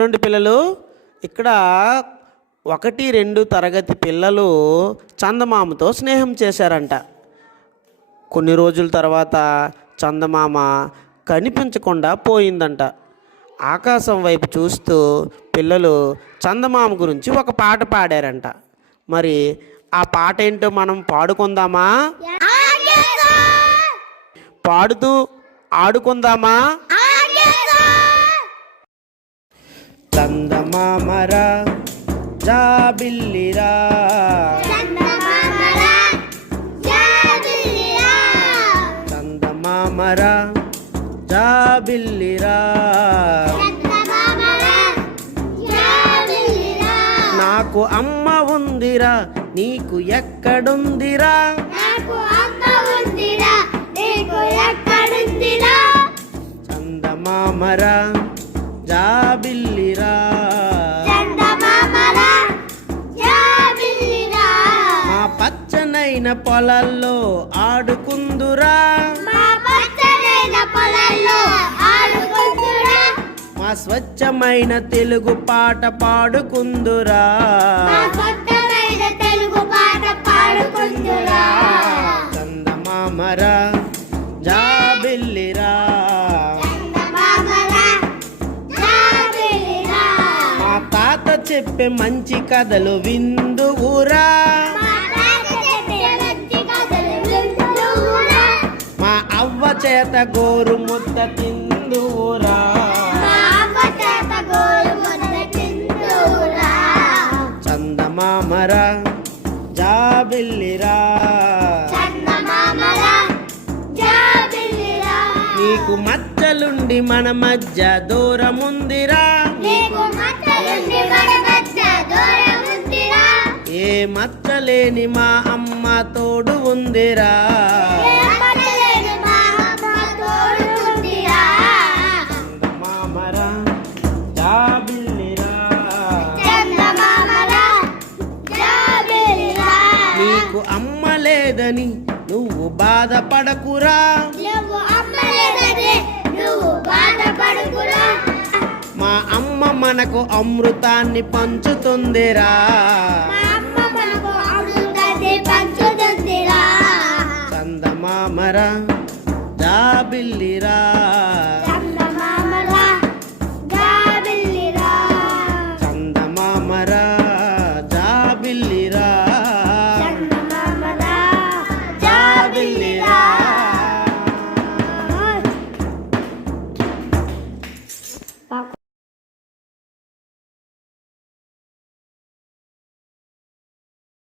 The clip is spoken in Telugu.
రెండు పిల్లలు. ఇక్కడ ఒకటి రెండు తరగతి పిల్లలు చందమామతో స్నేహం చేశారంట. కొన్ని రోజుల తర్వాత చందమామ కనిపించకుండా పోయిందంట. ఆకాశం వైపు చూస్తూ పిల్లలు చందమామ గురించి ఒక పాట పాడారంట. మరి ఆ పాట ఏంటో మనం పాడుకుందామా? పాడుతూ ఆడుకుందామా? చందమామరా జాబిల్లిరా చందమామరా జాబిల్లిరా నాకు అమ్మ ఉందిరా నీకు ఎక్కడుందిరా? చందమామరా జాబిల్లిరా మా పచ్చనైన పొలాల్లో ఆడుకుందురా. మా స్వచ్ఛమైన తెలుగు పాట పాడుకుందురా. చెప్పే మంచి కథలు విందువురా. మా అవ్వ చేత గోరు అవ్వ చేత గోరు ముద్ద తిందువురా. చందమామరా జాబిల్లిరా. నీకు మచ్చలుండి మన మధ్య దూరముందిరా. ఏ మచ్చలేని మా అమ్మ తోడు ఉందిరా. ఏ మచ్చలేని మా అమ్మ తోడుకుందిరా చందమామరా జాబిల్లిరా. చందమామరా జాబిలిరా నీకు అమ్మ లేదని నువ్వు బాధపడకురా. మనకు అమృతాన్ని పంచుతుందిరా. చందమామరా జాబిల్లిరా చందమామరా జాబిల్లిరా